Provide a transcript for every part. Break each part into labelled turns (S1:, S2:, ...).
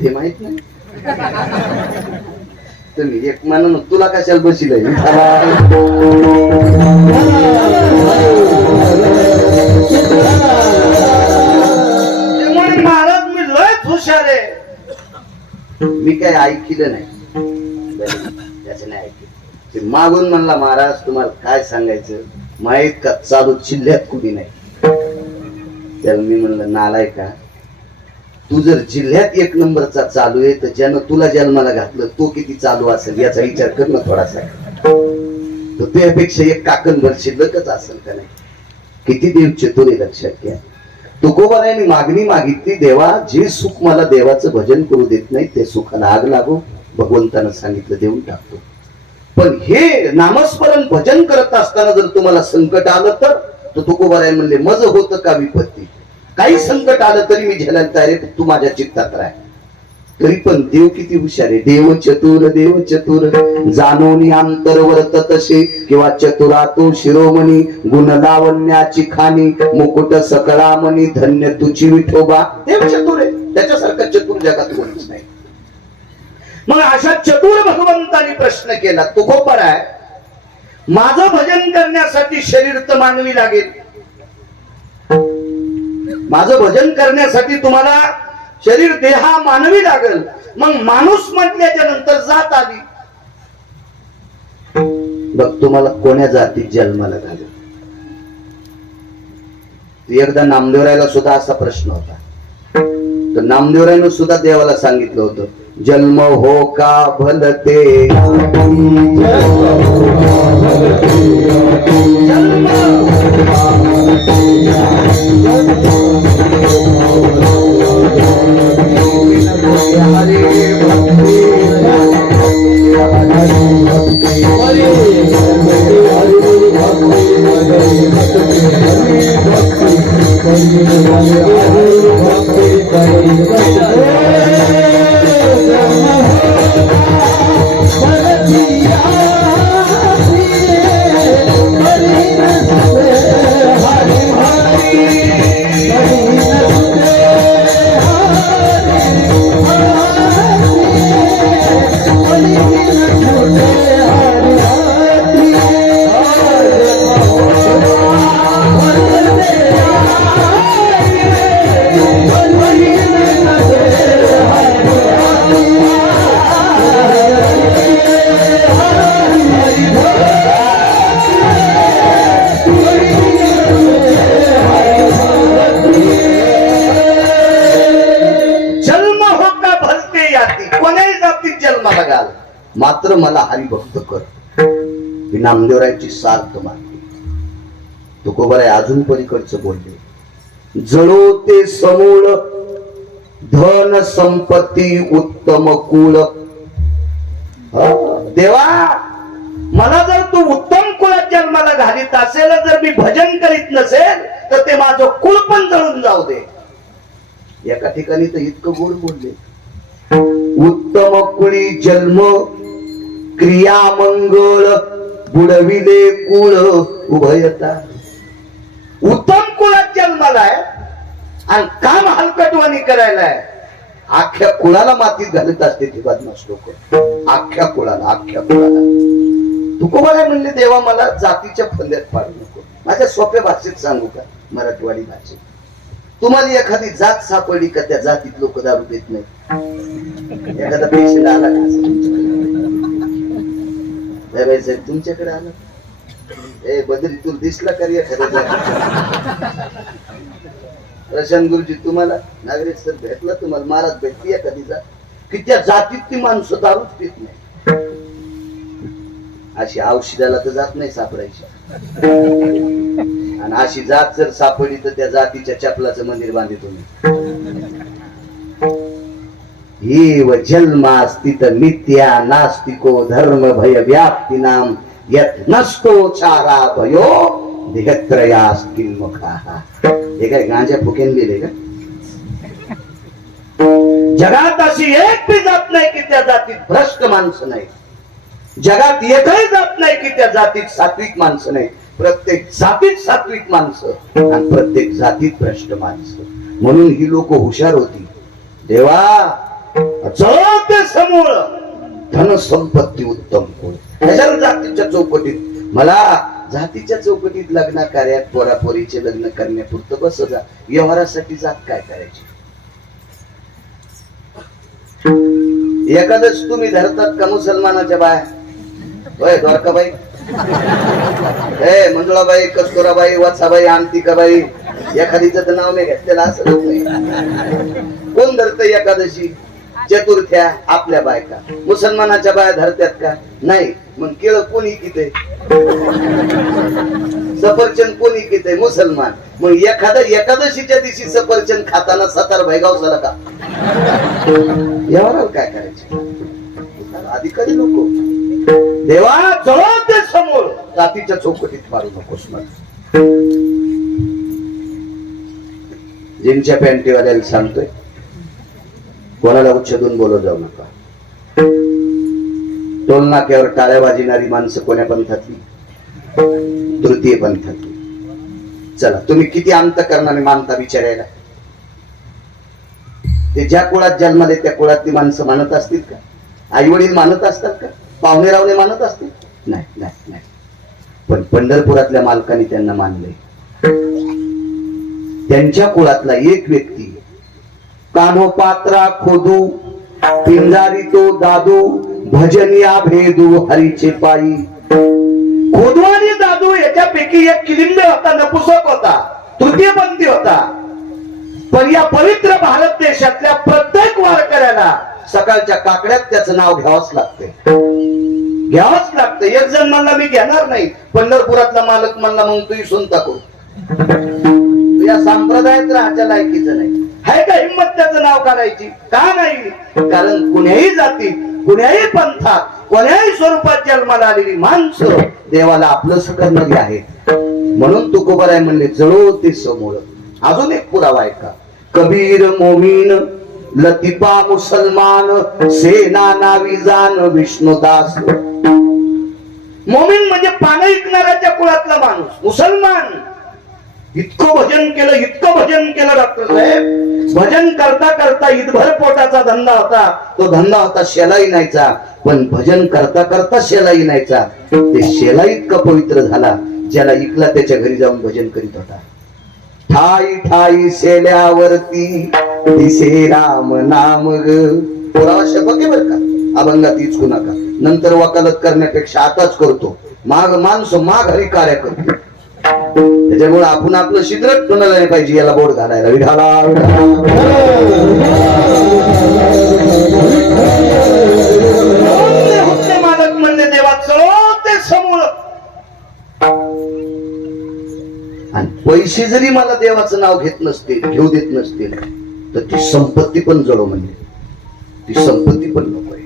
S1: ते माहीत नाही? तुम्ही एक मानून तुला कशाला
S2: म्हणून महाराज मी लयच हुशार आहे.
S1: मी काय ऐकलं नाही. त्याचं नाही ऐकलं. ते मागून म्हणला महाराज तुम्हाला काय सांगायचं? माहीत का? चालू जिल्ह्यात कुणी नाही. त्याला मी म्हणलं नालाय का तू जर जिल्ह्यात एक नंबरचा चालू आहे तर ज्यानं तुला जन्माला घातलं तो किती चालू असेल याचा विचार कर ना थोडासा. तर त्यापेक्षा एक काकणभर शिल्लकच असेल का नाही? किती देव चतुर आहे लक्षात घ्या. तुकोबारायांनी मागणी मागितली देवा जे सुख मला देवाचं भजन करू देत नाही ते सुखाला आग लागो. भगवंतानं सांगितलं देऊन टाकतो. पण हे नामस्मरण भजन करत असताना जर तुम्हाला संकट आलं तर तो तुकोबाराय म्हणले मज होतं का विपत्ती? काही संकट आलं तरी मी झेलायला तयार आहे तू माझ्या चित्तात राह. तरी पण देव किती हुशार आहे. देव चतुर देव चतुर. जाणवणी अंतर्वर्त तसे किंवा चतुरा तो शिरोमणी गुण लावण्याची खाणी मुकुट सकळामणी धन्य तुझी विठोबा. देव चतुर आहे. त्याच्यासारखं चतुर जगात कोणीच नाही. मग अशा चतुर भगवंतानी प्रश्न केला तो खोपर आहे माझं भजन करण्यासाठी शरीर तर मानवी लागेल. माझं भजन करण्यासाठी तुम्हाला शरीर देहा मानवी लागेल. मग माणूस म्हटल्याच्या नंतर जात आली. बघ तुम्हाला कोण्या जातीत जन्माला घालेल एकदा नामदेवरायला सुद्धा असा प्रश्न होता. तर नामदेवरायनं सुद्धा देवाला सांगितलं होतं जन्म हो का भलते जन्म हो Hare Hare Hare Hare मला हरिभक्त कर. ही नामदेवरायची सार्थ मानली तुकोबराय अजून पलीकडचं बोलले जळो ते समूळ धन संपत्ती उत्तम कुळ देवा मला जर तू उत्तम कुळात जन्माला घालीत असेल जर मी भजन करीत नसेल तर ते माझं कुळ पण जळून जाऊ दे. एका ठिकाणी तर इतकं गोड बोलले उत्तम कुळी जन्म क्रिया मंगल बुडविले कुळ उभयता. उत्तम कुळात जन्मालाय आणि काम हलकटवाणी करायलाय. अख्ख्या कुळाला मातीत घालत असते ती बदमाश लोक. अख्ख्या कुळाला अख्ख्या कुळाला. तुकोबाला म्हणले देवा मला जातीच्या फंद्यात पाडू नको. माझ्या सोप्या भाषेत सांगू का? मराठवाडी भाषेत. तुम्हाला एखादी जात सापडली का? त्या जातीत लोक दारू देत नाही एखादा पेशंट आला का? तुमच्याकडे? साहेब, तुमच्याकडे आलं. ए बदली तू दिसला का रे प्रशांत गुरुजी तुम्हाला नागरिक सर भेटला तुम्हाला महाराज भेटती या कधीचा कि त्या जातीत ती माणसं दारूच पित नाही. अशी औषधाला तर जात नाही सापडायची. आणि अशी जात जर सापडली तर त्या जातीच्या चपलाचं मंदिर बांधितो तुम्ही एव जन्मास्तित मिथ्या नास्तिको धर्म भय व्याप्ती नाम यत नसतो चारा भयो देहत्रयास्तील मुखा। हे काय गांजा फुकेन गेले का जगात अशी एक बी जात नाही की त्या जातीत भ्रष्ट माणसं नाही। जगात एकही जात नाही की त्या जातीत सात्विक माणसं नाही। प्रत्येक जातीत सात्विक माणसं आणि प्रत्येक जातीत भ्रष्ट माणसं। म्हणून ही लोक हुशार होती। देवा
S2: जळो ते समूळ.
S1: धन संपत्ती उत्तम कोण? कशाला जातीच्या चौकटीत. मला जातीच्या चौकटीत लग्न कार्यात पोरापोरीचे लग्न करण्यापुरतं बस जा. व्यवहारासाठी जात काय करायची? एखादच तुम्ही धरतात का मुसलमानाच्या बाया? होय द्वारकाबाई. ए मंजुळाबाई कस्तुराबाई वत्साबाई आमतिकाबाई एखादीचं तर नाव मी घेतलेलं असं कोण धरत एकादशी? चतुर्थ्या आपल्या बायका. मुसलमानाच्या बाया धरत्यात का? नाही. मग केळ कोणी किते सफरचंद कोणी किते मुसलमान. मग एखादा एकादशीच्या दिवशी सफरचंद खाताना सतार भैगाव झाला का? यावर काय करायचे? अधिकारी लोक
S2: देवा जवळ ते समोर.
S1: जातीच्या चौकटीत मारू नकोस मग जिमच्या पॅन्टीवाल्याला सांगतोय कोणाला उच्छेदून बोलव जाऊ नका. टोल नाक्यावर टाळ्या वाजणारी माणसं कोण्या पंथातली तृतीय पंथातली चला तुम्ही किती अंत करणारे मानता विचारायला ते ज्या कुळात जन्माले त्या कुळातली माणसं मानत असतील का? आई वडील मानत असतात का? पाहुणे रावणे मानत असतील? नाही नाही नाही. पण पंढरपुरातल्या मालकाने त्यांना मानले त्यांच्या कुळातला एक व्यक्ती कानोपात्रा खोदू पिंजारी तो दादू भजनिया भेदू हरीचे पायी.
S2: खोदू आणि दादू याच्यापैकी एक किलिंब होता नपुसक होता तृतीयपंथी होता. पण या पवित्र भारत देशातल्या प्रत्येक वारकऱ्याला
S1: सकाळच्या काकड्यात त्याचं नाव घ्यावंच लागते
S2: घ्यावंच लागतं एक जण म्हणला मी घेणार नाही. पंढरपुरातला मालक म्हणला मग तू सुनता
S1: करू या संप्रदायात राहायच्या लायकीचं नाही.
S2: आहे का हिंमत त्याचं नाव काढायची? का नाही? कारण कुण्याही जाती कुण्याही पंथात कोण्याही स्वरूपात जन्माला आलेली माणसं
S1: देवाला आपलं करणारी आहेत म्हणून तुकोबराय म्हणले जळो ते समोर. अजून एक पुरावा आहे का? कबीर मोमीन लतिपा मुसलमान सेना नावी जान विष्णुदास.
S2: मोमीन म्हणजे पानं ऐकणाऱ्याच्या कुळातला माणूस मुसलमान. इतकं भजन केलं इतकं भजन केलं डॉक्टर साहेब. भजन करता करता इतभर पोटाचा धंदा होता.
S1: तो धंदा होता शेलाई नाहीचा. पण भजन करता करता शेलाई नाहीचा. ते शेला इतका पवित्र झाला ज्याला इकला त्याच्या घरी जाऊन भजन करीत होता. ठाई ठाई शेल्यावरती दिसे राम नाम ग. पुरावा शपथ आहे बर का. अभंगात इचकू नका. नंतर वकालत करण्यापेक्षा आताच करतो. माग माणसं माग हरी कार्य करतो. त्याच्यामुळे आपण आपलं शिद्रक कोणाला नाही पाहिजे याला बोर्ड घालायला. विठाला
S2: मालक म्हणले देवा ते समोर
S1: आणि पैसे जरी मला देवाचं नाव घेत नसतील घेऊ देत नसतील तर ती संपत्ती पण जळो म्हणजे ती संपत्ती पण नकोय.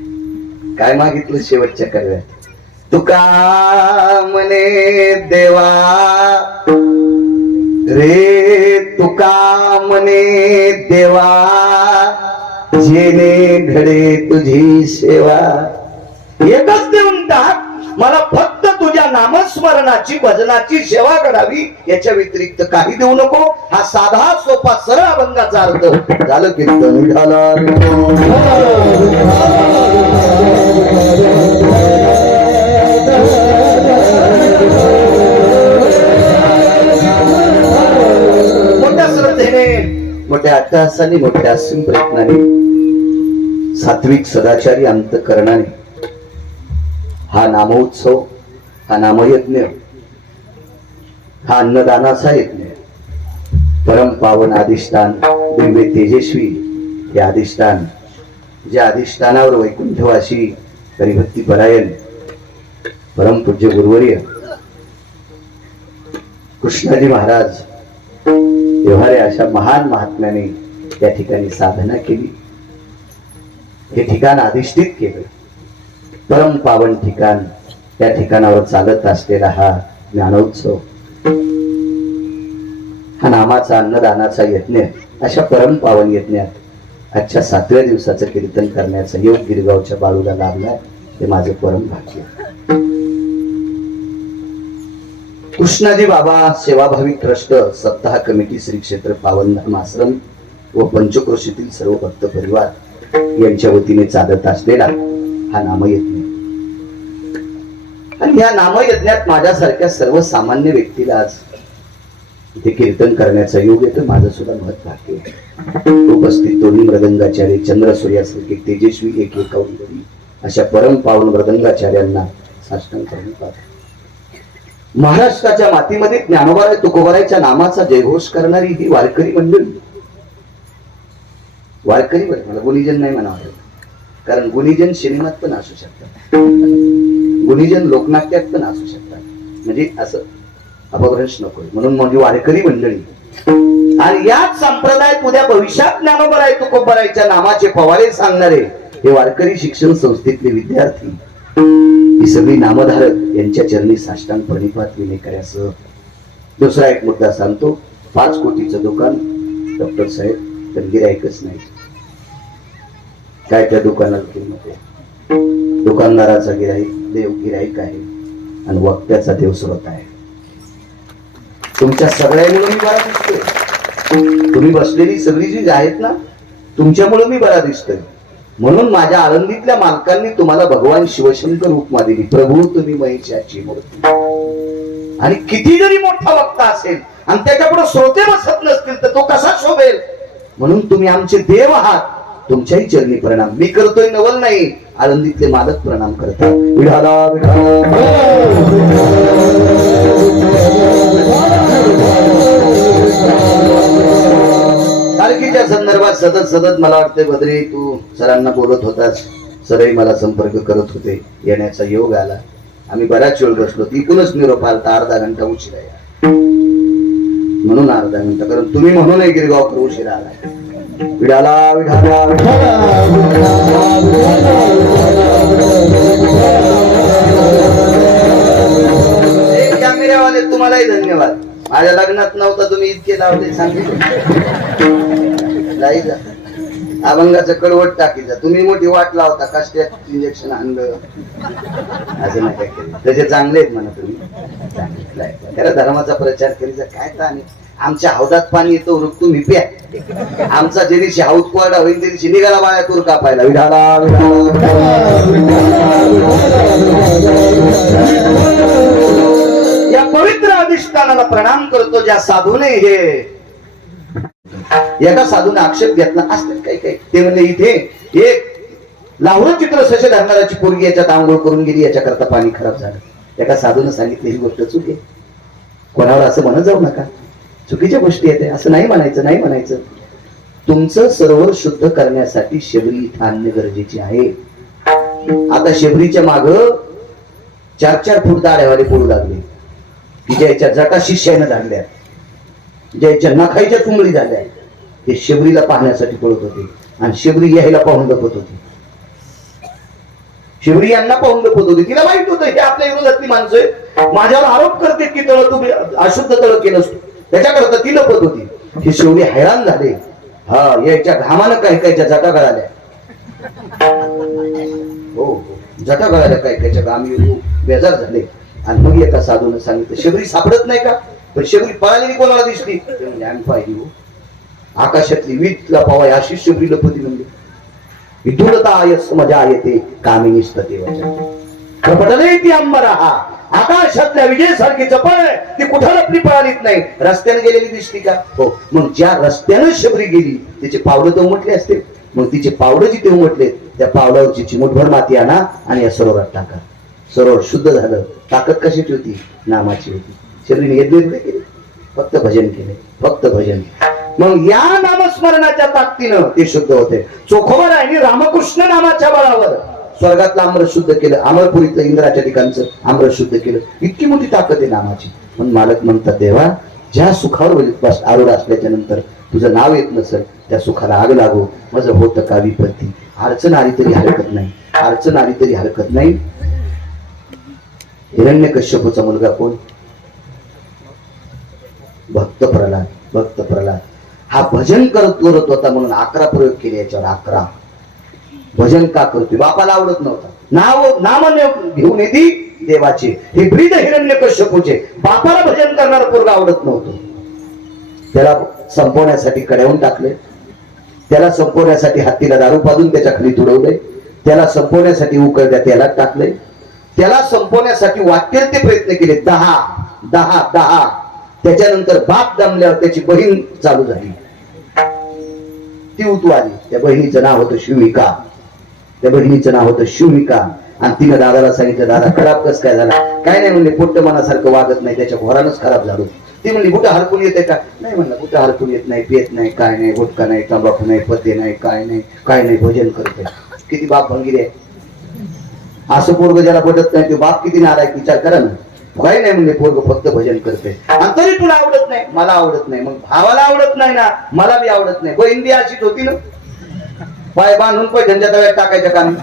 S1: काय मागितलं शेवटच्या कार्यात तुका म्हणे देवा. रे तुका म्हणे देवा जेने घडे तुझी सेवा.
S2: एकच देऊन टाक मला फक्त तुझ्या नामस्मरणाची भजनाची सेवा करावी
S1: याच्या व्यतिरिक्त काही देऊ नको. हा साधा सोपा सरळ अभंगाचा अर्थ. झालं कीर्तन. विठाला
S2: मोठ्या श्रद्धेने.
S1: मोठ्या अट्टहासाने मोठ्या असीम प्रयत्नाने सात्विक सदाचारी अंतकरणाने हा नामोत्सव हा नामयज्ञ हा अन्नदानाचा यज्ञ परम पावन अधिष्ठान दिव्य तेजस्वी हे अधिष्ठान ज्या अधिष्ठानावर वैकुंठवासी हरिभक्ती परायण परम पूज्य गुरुवर्य कृष्णाजी महाराज व्यवहारे अशा महान महात्म्याने त्या ठिकाणी साधना केली. हे ठिकाण अधिष्ठित केलं. परम पावन ठिकाण त्या ठिकाणावर चालत असलेला हा ज्ञानोत्सव. हा नामाचा अन्नदानाचा यज्ञ अशा परम पावन यज्ञात आजच्या सातव्या दिवसाचं कीर्तन करण्याचा योग गिरगावच्या बाळूला लाभलाय हे माझं परम भाग्य. कृष्णाजी बाबा सेवाभावी ट्रस्ट सप्ताह कमिटी श्री क्षेत्र पावनधाम आश्रम व पंचक्रोशीतील सर्व भक्त परिवार यांच्या वतीने चालत असलेला हा नामयज्ञ आणि या नामयज्ञात माझ्यासारख्या सर्वसामान्य व्यक्तीला आज इथे कीर्तन करण्याचा योग येतो माझं सुद्धा मत भाग्य आहे. उपस्थित दोन्ही मृदंगाचार्य चंद्रसूर्यासारखे तेजस्वी एक एकवरी अशा परम पावन मृदंगाचार्यांना साष्टांग करून पाहतो महाराष्ट्राच्या मातीमध्ये ज्ञानोबाराय तुकोबारायच्या नामाचा जयघोष करणारी ही वारकरी मंडळी. वारकरी बरं मला गुणीजन नाही म्हणावं कारण गुणीजन सिनेमात पण असू शकतात. गुणीजन लोकनाट्यात पण असू शकतात. म्हणजे असं अपभ्रंश नको म्हणून म्हणजे वारकरी मंडळी. आणि याच संप्रदायात उद्या भविष्यात ज्ञानोबराय तुकोबरायच्या नामाचे पवारे सांगणारे हे वारकरी शिक्षण संस्थेतले विद्यार्थी. ही सगळी नामधारक यांच्या चरणी साष्टांग प्रणिपात विनय करायचं. दुसरा एक मुद्दा सांगतो. पाच कोटीचं दुकान डॉक्टर साहेब तर गिरायकच नाही. काय त्या दुकानाला किंमत आहे? दुकानदाराचा गिराईक देव गिराईक आहे आणि वक्त्याचा देव स्रोत आहे. तुमच्या सगळ्यामुळे मी बरा दिसतोय. तुम्ही बसलेली सगळी जी आहेत ना तुमच्यामुळे मी बरा दिसतोय. म्हणून माझ्या आळंदीतल्या मालकांनी तुम्हाला भगवान शिवशंकर उपमा दिली प्रभू तुम्ही महेशाची मूर्ती. आणि किती जरी मोठा वक्ता असेल आणि त्याच्यापुढे श्रोते बसत नसतील तर तो कसा शोभेल? म्हणून तुम्ही आमचे देव आहात. तुमच्याही चरणी प्रणाम. मी करतोय नवल नाही आळंदीतले मालक प्रणाम करतात. विढाला. कारकीच्या संदर्भात सतत सतत मला वाटते बद्री तू सरांना बोलत होतास. सरही मला संपर्क करत होते. येण्याचा योग आला. आम्ही बऱ्याच वेळ बसलो. तिकूनच निरोप आलता. अर्धा घंटा उशिरा या. म्हणून अर्धा घंटा. कारण तुम्ही म्हणूनही गिरगावकर उशिरा आला विडाला विडाला हे कॅमेऱ्यावाले तुम्हालाही धन्यवाद. माझ्या लग्नात नव्हता तुम्ही इतके लावले सांगितले. नाही जा अभंगाचं कडवट टाकीचा तुम्ही मोठी वाट लावता कष्टात इंजेक्शन आणलं. असं नाही काय त्याचे चांगले आहेत म्हणा तुम्ही. खरं धर्माचा प्रचार करीचा काय ताण आमच्या हौदात पाणी येतो रुक तुम्ही आमचा जे दिवशी हौद कोरडा होईल त्या दिवशी निघाला बाया तूर कापायला. विढाला विढाला पवित्र अधिष्ठानाला प्रणाम करतो ज्या साधूने हे एका साधूने आक्षेप घेतला. असतात काही काही. ते म्हणले इथे एक लावलं चित्र सशे धरणाराची पोरगी याच्यात आंघोळ करून गेली याच्याकरता पाणी खराब झालं. एका साधूने सांगितलं ही गोष्ट चुकी कोणावर असं म्हणत जाऊ नका. चुकीच्या गोष्टी येते असं नाही म्हणायचं नाही म्हणायचं. तुमचं सरोवर शुद्ध करण्यासाठी शेबरी इथं आणणे गरजेचे आहे. आता शेबरीच्या माग चार चार फूट दाड्यावाले पडू लागले. की ज्याच्या जटा शिष्यानं झाडल्या ज्याच्या नखाईच्या चुंगळी झाल्या ते शबरीला पाहण्यासाठी पळत होते. आणि शबरी यायला पाहून लपत होती. शिवरी यांना पाहून लपत होती. तिला माहीत होतं हे आपल्या विरोधातली माणसं माझ्यावर आरोप करते की तळ तुम्ही अशुद्ध तळ केलं त्याच्याकरता ती लपत होती. हे शिवरी हैराण झाले. हा याच्या घामानं काय काहीच्या जटा गळाल्या. हो हो. जटा गळाल्या काय घाम घामी बेजार झाले. आणि मग एका साधून सांगितलं शबरी सापडत नाही का? पण शबरी पळालेली कोणाला दिसली? ते म्हणजे आम्ही पाहिली हो. आकाशातली वीज लपावाय अशी शबरी लपती म्हणजे. विधुरता आयस मजा येते कामिनीस्त देवाच्या. ती अंबरा. हा आकाशातल्या विजयसारखी चपळ आहे. ती कुठं लपली पळालीत नाही. रस्त्याने गेलेली दिसली का? हो. मग ज्या रस्त्यानं शबरी गेली तिचे पावलं तर उमटले असते. मग तिचे पावलं जिथे उमटले त्या पावलावरची चिमुटभर माती आणा आणि या सरोवरात टाका. सरोवर शुद्ध झालं. ताकद कशाची होती नामाची होती. शरीर यज्ञ फक्त भजन केले. फक्त भजन. मग या नामस्मरणाच्या ताकदीनं ते शुद्ध होते. चोखोबर आणि रामकृष्ण नामाच्या बळावर स्वर्गातलं आम्र शुद्ध केलं. अमरपुरीतलं इंद्राच्या ठिकाणचं आम्र शुद्ध केलं. इतकी मोठी ताकद आहे नामाची. पण मालक म्हणतात देवा ज्या सुखावर आरोड असल्याच्या नंतर तुझं नाव येत नसेल त्या सुखाला आग लागो. माझं होतं का विपत्ती अडचण आली तरी हरकत नाही. अडचण आली तरी हरकत नाही. हिरण्य कश्यपूचा मुलगा कोण? भक्त प्रल्हाद भक्त प्रल्हाद. हा भजन करत करत होता म्हणून अकरा प्रयोग केले याच्यावर अकरा. भजन का करतोय? बापाला आवडत नव्हता. नाव नाम घेऊन येते देवाचे. हे ब्रीद हिरण्य कश्यपूचे बापाला भजन करणार पोरगा आवडत नव्हतं. त्याला संपवण्यासाठी कड्यावून टाकले. त्याला संपवण्यासाठी हत्तीला दारू पाजून त्याच्याखाली तुडवले. त्याला संपवण्यासाठी उकळत्या त्याला टाकलंय त्याला संपवण्यासाठी वाटेल ते प्रयत्न केले. दहा दहा दहा. त्याच्यानंतर बाप दमल्यावर त्याची बहीण चालू झाली. ती उतू आली. त्या बहिणीचं नाव होतं शिविका त्या बहिणीचं नाव होतं शिविका आणि तिनं दादाला सांगितलं दादा खराब कस काय झाला? काय नाही म्हणले पोट्ट मनासारखं वागत नाही. त्याच्या घोरानच खराब झालो. ती म्हणली बुटा हरकून येते का? नाही म्हणलं बुटा हरकून येत नाही पेत नाही काय नाही गुटका नाही तंबाखू नाही पते नाही काय नाही काय नाही भोजन करते. किती बाप भंगीर. आहे असं पोरग ज्याला पटत नाही ते बाप किती नाराय विचार करा ना. काही नाही म्हणजे पोरग फक्त भजन करते आणि तरी तुला आवडत नाही मला आवडत नाही. मग भावाला आवडत नाही ना मला बी आवडत नाही. बहीण बी अशीच होती ना. पाय बांधून पैठणच्या तव्यात टाकायच्या कामी.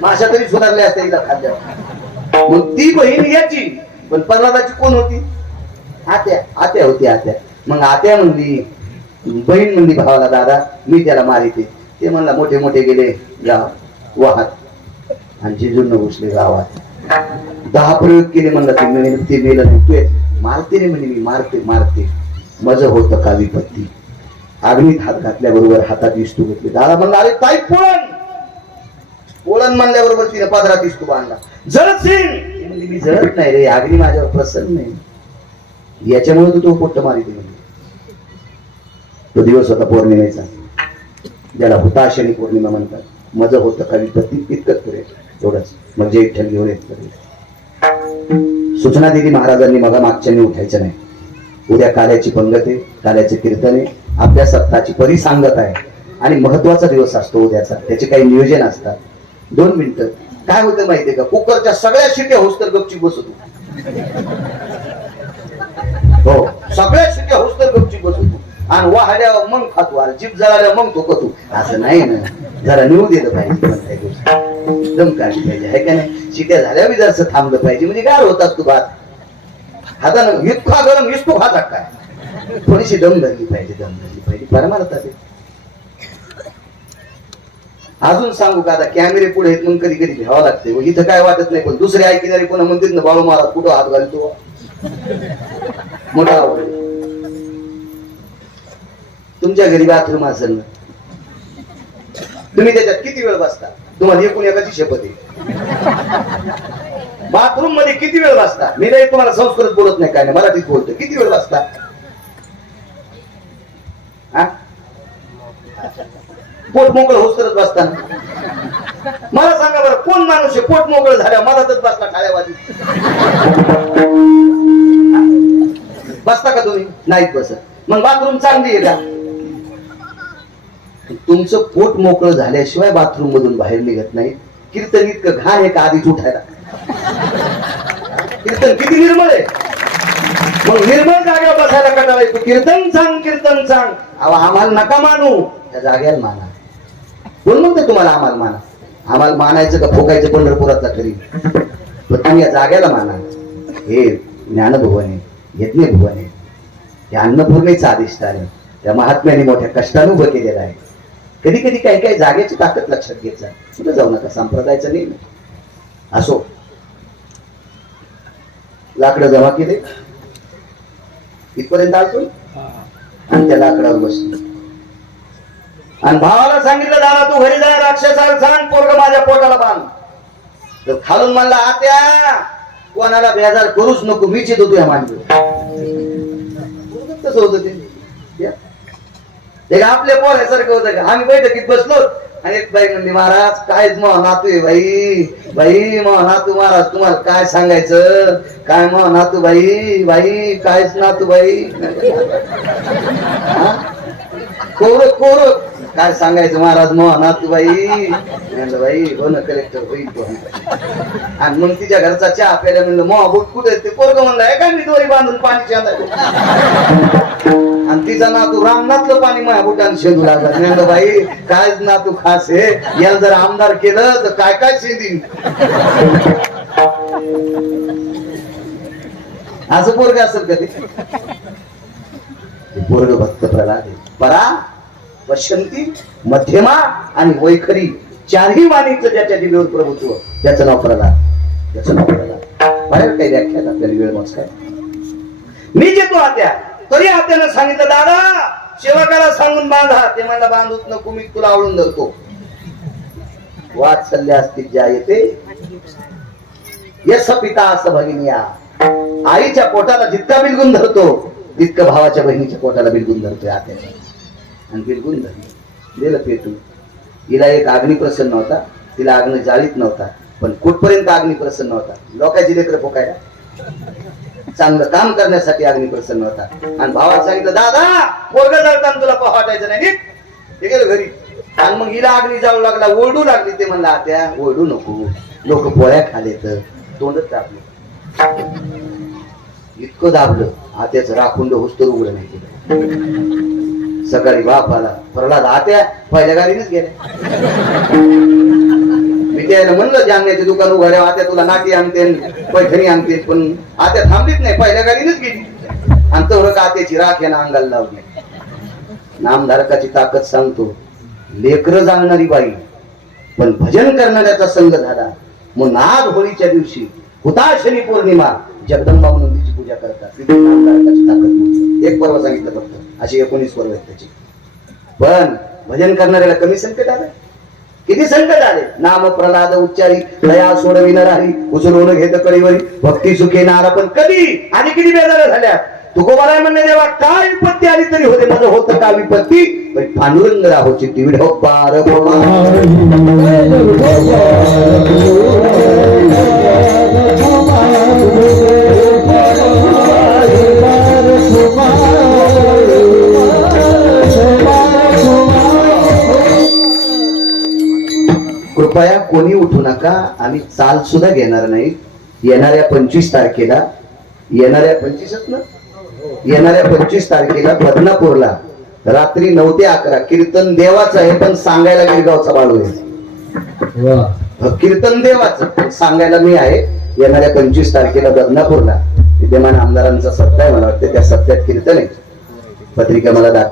S1: माशा अशा तरी सुधारल्या असते तिला खाद्या मग ती बहीण याची पण प्रल्हादाची कोण होती? आत्या आत्या होती आत्या. मग आत्या म्हणली बहीण म्हणली भावाला दादा मी त्याला मारिते. ते म्हणला मोठे मोठे गेले जा वाहत आणि जिजून घुसले गावात. दहा प्रयोग केले म्हणलं ते मेल ते मेलं तू मारते रे म्हणे मी मारते मारते. मज होतं का विपत्ती अग्नीत हात घातल्याबरोबर हातात इस्तू घेतले. दादा म्हणला अरे ताई पोळण. पोळण म्हणल्याबरोबर तिने पदरात इस्तू बांधला. जळत म्हणजे मी जळत नाही रे अग्नी माझ्यावर प्रसन्न नाही याच्यामुळे तू तो पोट्ट मारिते म्हणजे तो दिवस होता पौर्णिमेचा. ज्याला हुताशनी पौर्णिमा म्हणतात. मज होतं का विपत्ती इतकंच पुरेल एवढंच. म्हणजे विठ्ठल घेऊन येत सूचना दिली महाराजांनी मला मागच्यानी उठायचं नाही. उद्या काल्याची पंगते काल्याचे कीर्तने आपल्या सत्ताची परिसांगत आहे. आणि महत्त्वाचा दिवस असतो उद्याचा. त्याचे काही नियोजन असतात. दोन मिनिटं. काय होतं माहितीये का? कुकरच्या सगळ्या शिट्या होस्तर गपची बसतो हो सगळ्या शिट्या होस्तर गपची बसतो आणि वाहल्यावर मग खातो आणि जीप जळाल्या मग तो कतो असं नाही ना. जरा निवू दिलं पाहिजे दम काढली पाहिजे आहे का नाही? शिट्या झाल्या बी जरसं थांबलं पाहिजे. म्हणजे गार होतात तू भात. हातानं इतका गरम इतको भात काय थोडीशी दम धरली पाहिजे दम धरली पाहिजे. परमार्थ अजून सांगू का आता कॅमेरे पुढे आहेत मग कधी कधी घ्यावं लागते इथं काय वाटत नाही पण दुसरे ऐकणारे कोणा म्हणतात ना बाळू महाराज कुठं हात घालतो. मोठा आवड तुमच्या घरी बाथरूम असेल ना. तुम्ही त्याच्यात किती वेळ बसता? तुम्हाला एकूण एकाची शपथ आहे. बाथरूममध्ये किती वेळ बसता? मी नाही तुम्हाला संस्कृत बोलत नाही काय नाही. मराठीत बोलतो किती वेळ बसता? पोट मोकळ होस करत बसताना मला सांगा बरं कोण माणूस आहे पोट मोकळं झाल्या मधातच बसला खाल्यावादी बसता का तुम्ही? नाहीत बसत. मग बाथरूम चांगली आहे का? तुमचं पोट मोकळं झाल्याशिवाय बाथरूम मधून बाहेर निघत नाही कीर्तन इतकं घाण आहे का आधीच उठायला? कीर्तन किती निर्मळ आहे? मग निर्मळ जागेवर बसायला करणार कीर्तन सांग कीर्तन सांग. आम्हाला नका मानू. त्या जाग्याला माना. कोण म्हणते तुम्हाला आम्हाला माना? आम्हाला मानायचं का फोकायचं पंढरपुरातला तरी? पण तुम्ही या जाग्याला माना. हे ज्ञानभुवन आहे यज्ञ भुवन आहे हे अन्नपूर्णेचं अधिष्ठान आहे. त्या महात्म्याने मोठ्या कष्टानुभव उभं केलेलं आहे. कधी कधी काही काही जागेची ताकद लक्षात घेत जा. कुठं जाऊ नका संप्रदायाचं नाही. असो. लाकडं जमा केले. इथपर्यंत आलतो आणि त्या लाकडावर बसलो. आणि भावाला सांगितलं दादा तू घरी जा राक्षसाला सांग पोरग माझ्या पोटाला बांध. तर खालून म्हणला आत्या कोणाला बेजार करूच नको मीच येतो तुझ्या मांडीवर कसं होतं ते? एक आपल्या पोरासारखं होतं का? आम्ही बैठकीत बसलो. आणि एक बाई म्हणली महाराज कायच नातू आहे बाई. बाई नातू महाराज तुम्हाला काय सांगायचं? काय नातू बाई? बाई कायच नातू बाई? कोर कोर. काय सांगायचं महाराज नातू बाई? म्हणलं बाई हो ना कलेक्टर होईल आणि मग तिच्या घरचा चहा प्यायला म्हणलं मग बुट कुठे ते पोरग म्हणलं काय मी दोरी बांधून पाणी आणि. तिचा नातू रामनाथलं पाणी माझ्या बुटाने शेंदू लागला. मी बाई काय नातू खास आहे याला जर आमदार केलं तर काय काय शेंदीन असं पोरग असेल कधी? पोरग भक्त प्रल्हाद परा वशंती मध्यमा आणि वैखरी. चारही वाणीचं ज्याच्या दिलेवर प्रभुत्व. त्याचं नाव प्रल्हाद. त्याचं नाव प्रल्हाद. बाहेर काही व्याख्यात आपल्याला वेळ मग काय मी जेतो आत्या. तरी हात्यानं सांगितलं दादा सेवकाला सांगून बांधा. ते मला बांधूच नको मी तुला आवडून धरतो. वात्सल्य असतील ज्या येते यस पिता असं भगिनिया आईच्या पोटाला जितका बिलगुन धरतो तितकं भावाच्या बहिणीच्या पोटाला बिलगुन धरतोय आत्याच्या आणि बिलगुन धरलं. दिलं पेटू हिला एक अग्नी प्रसन्न होता. तिला अग्न जाळीत नव्हता. पण कुठपर्यंत अग्नी प्रसन्न होता? लोकांची लेकर पोकायला हो चांगलं काम करण्यासाठी अग्नी प्रसन्न होता. आणि भावाला सांगितलं दादा पोरग जळताना तुला पाहा वाटायचं नाही. नीट हे गेलं घरी. आणि मग हिला अग्नी जाळू लागला ओरडू लागली. ते म्हणला आत्या ओरडू नको. लोक पोळ्या खाले तर तोंडच दाबलं. इतकं दाबलं. आत्याचं राखुंड होस्तोर उघडं नाही केलं. सकाळी बाप आला. प्रल्हाद आत्या पहिल्या गाडीनेच गेल्या. मी म्हणलं जामण्याचे दुकान उघड्या आता तुला नाटी आणते पैठणी आणते पण आता थांबलीच नाही पहिल्या गाडीनेच गेली. आणि तेवढं का त्याची राख यानं अंगाला लावली. नामधारकाची ताकद सांगतो लेकर जाणणारी बाई पण भजन करणाऱ्याचा संघ झाला. मग नाग होळीच्या दिवशी हुताशनी पौर्णिमा जगदंबा म्हणून पूजा करतात. तिथे नामधारकाची ताकद एक पर्व सांगितलं फक्त अशी एकोणीस पर्व आहेत त्याची. पण भजन करणाऱ्याला कमी संकट आलं? किती संकट आले. नाम प्रल्हाद उच्चारी दया सोडविणार आहे उचलून घेत कळीवरी. भक्ती सुखे नार पण कधी आणि किती बेजार झाल्या? तुकोबाराय म्हणणे देवा काय विपत्ती आली तरी होते माझं होतं का विपत्ती? पण पांडुरंग राहोची तिविड विढो पार आम्ही चाल सुद्धा घेणार नाही. येणाऱ्या पंचवीस तारखेला येणाऱ्या पंचवीसच ना? येणाऱ्या पंचवीस तारखेला बदनापूरला रात्री नऊ ते अकरा कीर्तन देवाचं आहे पण सांगायला गिरगावचा बाळू आहे. कीर्तन देवाचं सांगायला मी आहे. येणाऱ्या पंचवीस तारखेला बदनापूरला. विद्यमान आमदारांचा सत्ता आहे मला वाटतं त्या सत्यात कीर्तन आहे. पत्रिका मला दाखव